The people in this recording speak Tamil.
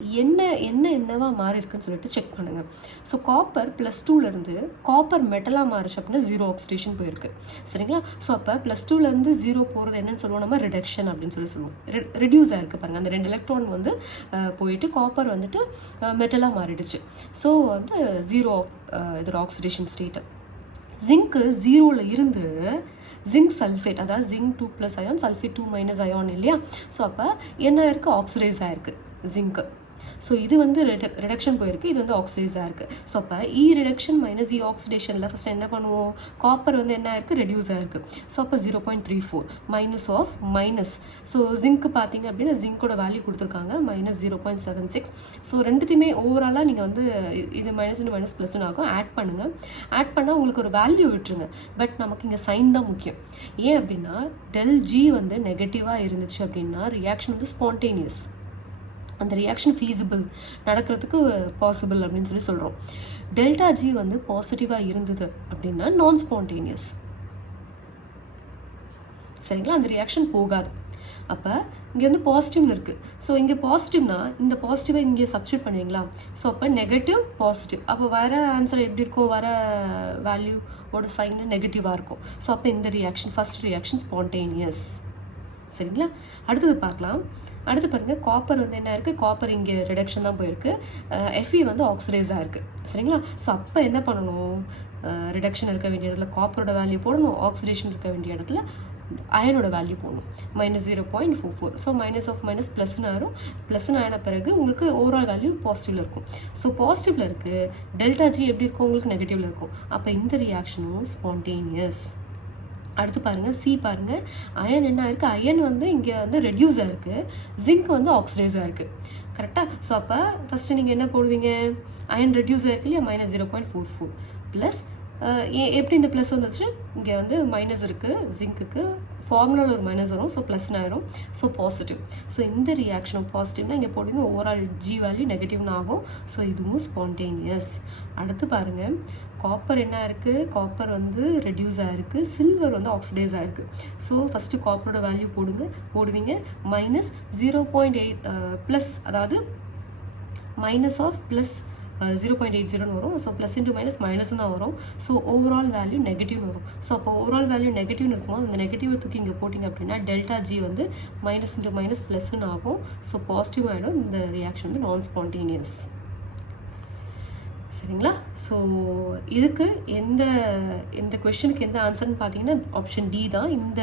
என்னவா மாறி இருக்குன்னு சொல்லிட்டு செக் பண்ணுங்கள். ஸோ காப்பர் +2லேருந்து காப்பர் மெட்டலாக மாறிச்சு அப்படின்னா 0 ஆக்சிடேஷன் போயிருக்கு. சரிங்களா? ஸோ அப்போ +2லேருந்து 0 போகிறது என்னன்னு சொல்லுவோம், நம்ம ரிடக்ஷன் அப்படின்னு சொல்லுவோம். ரெடியூஸ் ஆகிருக்கு பாருங்கள். அந்த 2 எலக்ட்ரான் வந்து போயிட்டு காப்பர் வந்துட்டு மெட்டலாக மாறிடுச்சு. ஸோ வந்து 0 இதோட ஆக்சிடேஷன் ஸ்டேட்டு. ஜிங்க்கு 0ல் இருந்து ஜிங்க் சல்ஃபேட், அதாவது ஜிங்க் 2+ அயான், சல்ஃபேட் 2- அயான் இல்லையா? ஸோ அப்போ என்ன இருக்குது, ஆக்சிடைஸ் ஆகிருக்கு ஜிங்க்கு. ஸோ இது வந்து ரிடக்ஷன் போயிருக்கு, இது வந்து ஆக்சிடைஸாக இருக்குது. ஸோ அப்போ இ ரிடக்ஷன் மைனஸ் இ ஆக்சிடேஷனில் ஃபஸ்ட்டு என்ன பண்ணுவோம், காப்பர் வந்து என்ன இருக்குது, ரெடியூஸ் ஆகிருக்கு. ஸோ அப்போ 0.34 மைனஸ். ஸோ ஜிங்க்கு பார்த்தீங்க அப்படின்னா ஜிங்க்கோட வேல்யூ கொடுத்துருக்காங்க -0.76. ஸோ ரெண்டுத்தையுமே ஓவராலாக நீங்கள் வந்து இது மைனஸ் ப்ளஸ்ன்னு ஆகும். ஆட் பண்ணுங்கள். ஆட் பண்ணால் உங்களுக்கு ஒரு வேல்யூ விட்டுருங்க. பட் நமக்கு இங்கே சைன் தான் முக்கியம். ஏன் அப்படின்னா ΔG வந்து நெகட்டிவாக இருந்துச்சு அப்படின்னா ரியாக்ஷன் வந்து ஸ்பான்டேனியஸ், அந்த ரியாக்ஷன் ஃபீஸிபிள், நடக்கிறதுக்கு பாசிபிள் அப்படின்னு சொல்லி சொல்கிறோம். ΔG வந்து பாசிட்டிவாக இருந்தது அப்படின்னா நான் ஸ்பான்டேனியஸ். சரிங்களா? அந்த ரியாக்ஷன் போகாது. அப்போ இங்கே வந்து பாசிட்டிவ்னு இருக்குது. ஸோ இங்கே பாசிட்டிவ்னா இந்த பாசிட்டிவை இங்கே சப்ஸ்டியூட் பண்ணுவீங்களா? ஸோ அப்போ நெகட்டிவ் பாசிட்டிவ், அப்போ வர ஆன்சர் எப்படி இருக்கும், வர வேல்யூவோட சைன் நெகட்டிவாக இருக்கும். ஸோ அப்போ இந்த ரியாக்ஷன் ஃபர்ஸ்ட் ரியாக்ஷன் ஸ்பான்டேனியஸ். சரிங்களா? அடுத்தது பார்க்கலாம். அடுத்து பாருங்கள், காப்பர் வந்து என்ன இருக்குது, காப்பர் இங்கே ரிடக்ஷன் தான் போயிருக்கு, Fe வந்து ஆக்சிடைஸாக இருக்குது. சரிங்களா? ஸோ அப்போ என்ன பண்ணணும், ரிடக்ஷன் இருக்க வேண்டிய இடத்துல காப்பரோட வேல்யூ போடணும், ஆக்சிடேஷன் இருக்க வேண்டிய இடத்துல அயனோட வேல்யூ போடணும். -0.44. ஸோ மைனஸ் ப்ளஸ்ன்னு ஆயிரும். ப்ளஸ்ன்னு ஆன பிறகு உங்களுக்கு ஓவரால் வேல்யூ பாசிட்டிவில் இருக்கும். ஸோ பாசிட்டிவில் இருக்குது, ΔG எப்படி இருக்கும், உங்களுக்கு நெகட்டிவில் இருக்கும். அப்போ இந்த ரியாக்ஷனும் ஸ்பான்டேனியஸ். அடுத்து பாருங்கள், சி பாருங்கள், அயன் என்ன இருக்குது, அயன் வந்து இங்கே வந்து ரெடியூஸ் ஆகிருக்கு, ஜிங்க் வந்து ஆக்சிடைஸாக இருக்குது. கரெக்டாக? ஸோ அப்போ ஃபஸ்ட்டு நீங்கள் என்ன போடுவீங்க, அயன் ரெடியூஸ் ஆகிருக்கு இல்லையா, -0.44 ப்ளஸ் எப்படி இந்த ப்ளஸ் வந்துச்சு, இங்கே வந்து மைனஸ் இருக்குது ஜிங்க்குக்கு, ஃபார்முலாவில் ஒரு மைனஸ் வரும். ஸோ +ன்னு ஆயிரும். So positive. ஸோ இந்த ரியாக்ஷனும் பாசிட்டிவ்னா இங்கே போடுவீங்க, ஓவரால் G வேல்யூ நெகட்டிவ்னு ஆகும். ஸோ இதுவும் ஸ்பான்டேனியஸ். அடுத்து பாருங்கள், காப்பர் என்ன இருக்குது, காப்பர் வந்து ரெடியூஸ் ஆகிருக்கு, சில்வர் வந்து ஆக்சிடைஸ் ஆகிருக்கு. ஸோ ஃபஸ்ட்டு காப்பரோட வேல்யூ போடுவீங்க -0.8 ப்ளஸ், அதாவது -0.80 வரும். ஸோ ப்ளஸ் இன்ட்டு மைனஸ் தான் வரும். ஸோ ஓவரால் வேல்யூ நெகட்டிவ்னு வரும். ஸோ அப்போ ஓவரால் வேல்யூ நெகட்டிவ்னு இருக்கும்போது அந்த நெகட்டிவ் தூக்கி இங்கே போட்டிங்க அப்படின்னா ΔG வந்து -× ப்ளஸ்ன்னு ஆகும். ஸோ பாசிட்டிவ் ஆகிடும். இந்த ரியாக்ஷன் வந்து நான் ஸ்பான்டேனியஸ். சரிங்களா? ஸோ இதுக்கு எந்த கொஸ்டினுக்கு எந்த ஆன்சர்னு பார்த்தீங்கன்னா ஆப்ஷன் டி தான். இந்த